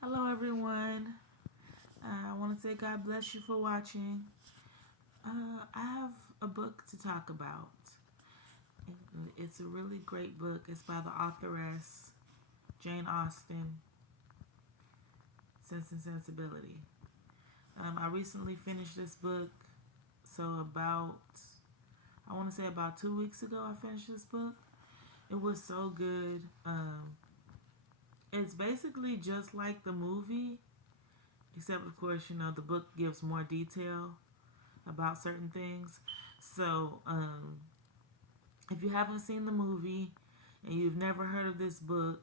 Hello, everyone. I want to say God bless you for watching. I have a book to talk about. It's a really great book. It's by the authoress Jane Austen, Sense and Sensibility. I recently finished this book, so I want to say about 2 weeks ago, I finished this book. It was so good. It's basically just like the movie, except of course, the book gives more detail about certain things. So, if you haven't seen the movie and you've never heard of this book,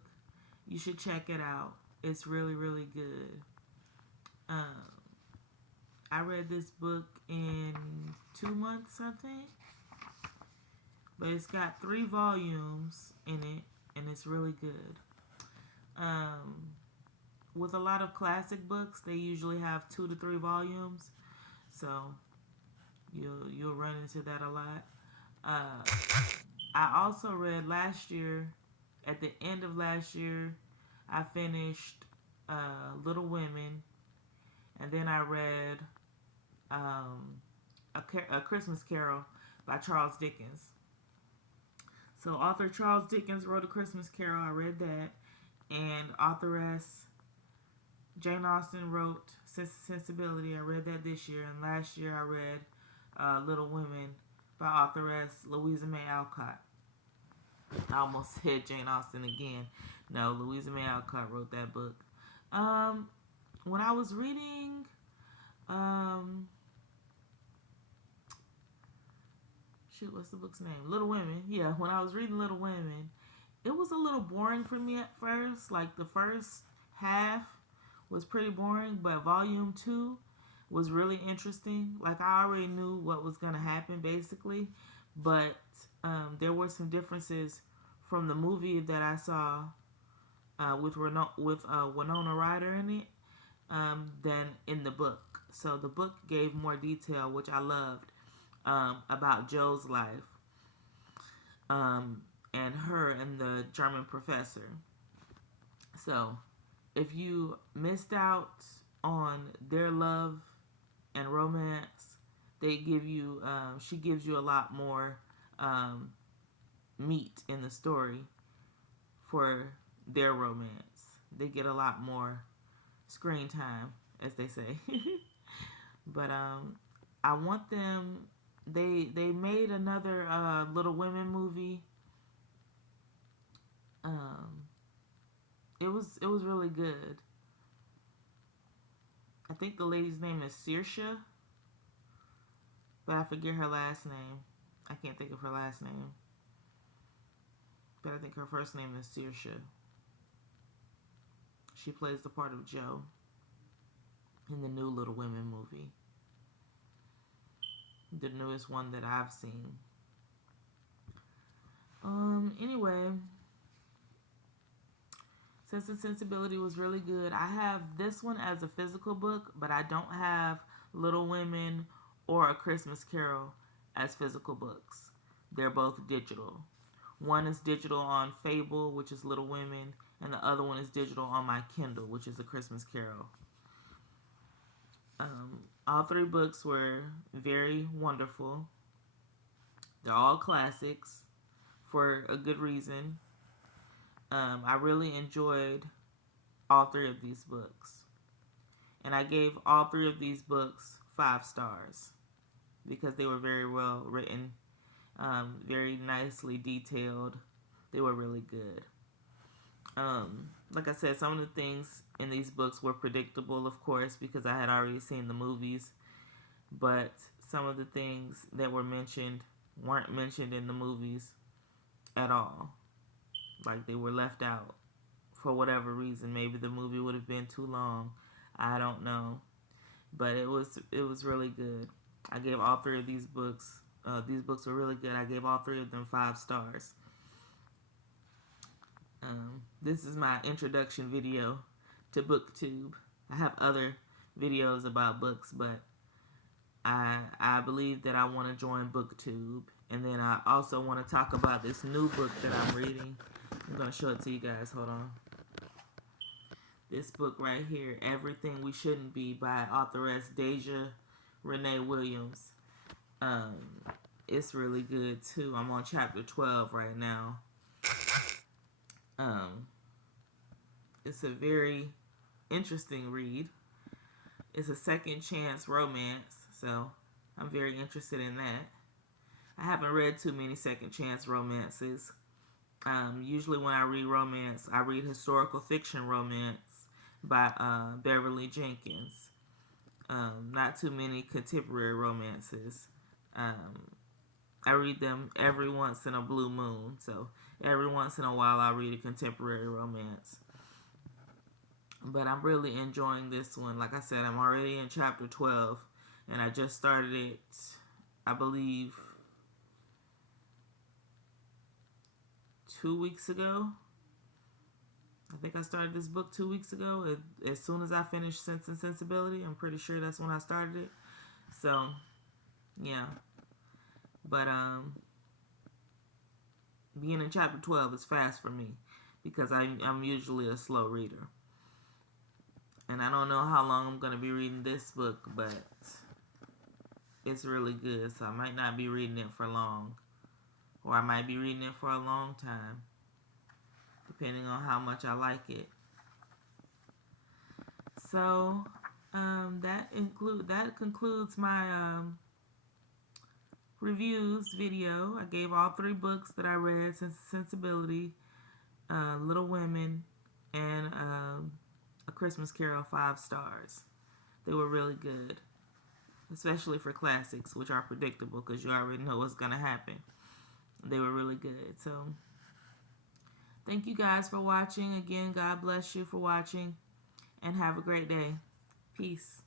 you should check it out. It's really, really good. Um, I read this book in 2 months, I think, but it's got 3 volumes in it, and it's really good. Um, with a lot of classic books, they usually have 2 to 3 volumes, so you'll run into that a lot. Uh, I also read last year, at the end of last year, I finished Little Women, and then I read um, a Christmas Carol by Charles Dickens. So author Charles Dickens wrote A Christmas Carol. I read that, and authoress Jane Austen wrote Sensibility. I read that this year, and last year I read Little Women by authoress Louisa May Alcott. I almost said Jane Austen again. No, Louisa May Alcott wrote that book. Um, when I was reading, um, what's the book's name? Little Women. Yeah, when I was reading Little Women, it was a little boring for me at first. Like the first half was pretty boring, but volume two was really interesting. Like I already knew what was gonna happen basically, but there were some differences from the movie that I saw with Winona Ryder in it than in the book. So the book gave more detail, which I loved, about Joe's life and her and the German professor. So if you missed out on their love and romance, she gives you a lot more um, meat in the story for their romance. They get a lot more screen time, as they say. But I want them. They made another Little Women movie. Um, it was really good. I think the lady's name is Saoirse, but I forget her last name. I can't think of her last name, but I think her first name is Saoirse. She plays the part of Joe in the new Little Women movie, the newest one that I've seen. Anyway, Sense and Sensibility was really good. I have this one as a physical book, but I don't have Little Women or A Christmas Carol as physical books. They're both digital. One is digital on Fable, which is Little Women, and the other one is digital on my Kindle, which is A Christmas Carol. All 3 books were very wonderful. They're all classics for a good reason. I really enjoyed all 3 of these books. And I gave all 3 of these books 5 stars because they were very well written, very nicely detailed. They were really good. Like I said, some of the things in these books were predictable, of course, because I had already seen the movies. But some of the things that were mentioned weren't mentioned in the movies at all. Like they were left out for whatever reason. Maybe the movie would have been too long. I don't know, but it was really good. I gave all 3 of these books. These books were really good. I gave all 3 of them 5 stars. This is my introduction video to Booktube. I have other videos about books, but I believe that I want to join Booktube, and then I also want to talk about this new book that I'm reading. I'm gonna show it to you guys. Hold on. this book right here, Everything We Shouldn't Be by authoress Deja Renee Williams. It's really good too. I'm on chapter 12 right now. It's a very interesting read. It's a second chance romance, so I'm very interested in that. I haven't read too many second chance romances. Usually when I read romance, I read historical fiction romance by Beverly Jenkins. Not too many contemporary romances. I read them every once in a blue moon, so every once in a while I read a contemporary romance. But I'm really enjoying this one. Like I said, I'm already in chapter 12, and I just started it, I believe, 2 weeks ago. I think I started this book 2 weeks ago. As soon as I finished Sense and Sensibility, I'm pretty sure that's when I started it. So, yeah. But being in chapter 12 is fast for me because I'm usually a slow reader. And I don't know how long I'm going to be reading this book, but it's really good. So I might not be reading it for long. Or I might be reading it for a long time, depending on how much I like it. So that concludes my reviews video. I gave all 3 books that I read: Sense and Sensibility, Little Women, and A Christmas Carol 5 stars. They were really good, especially for classics, which are predictable because you already know what's going to happen. They were really good. So thank you guys for watching. Again, God bless you for watching, and have a great day. Peace.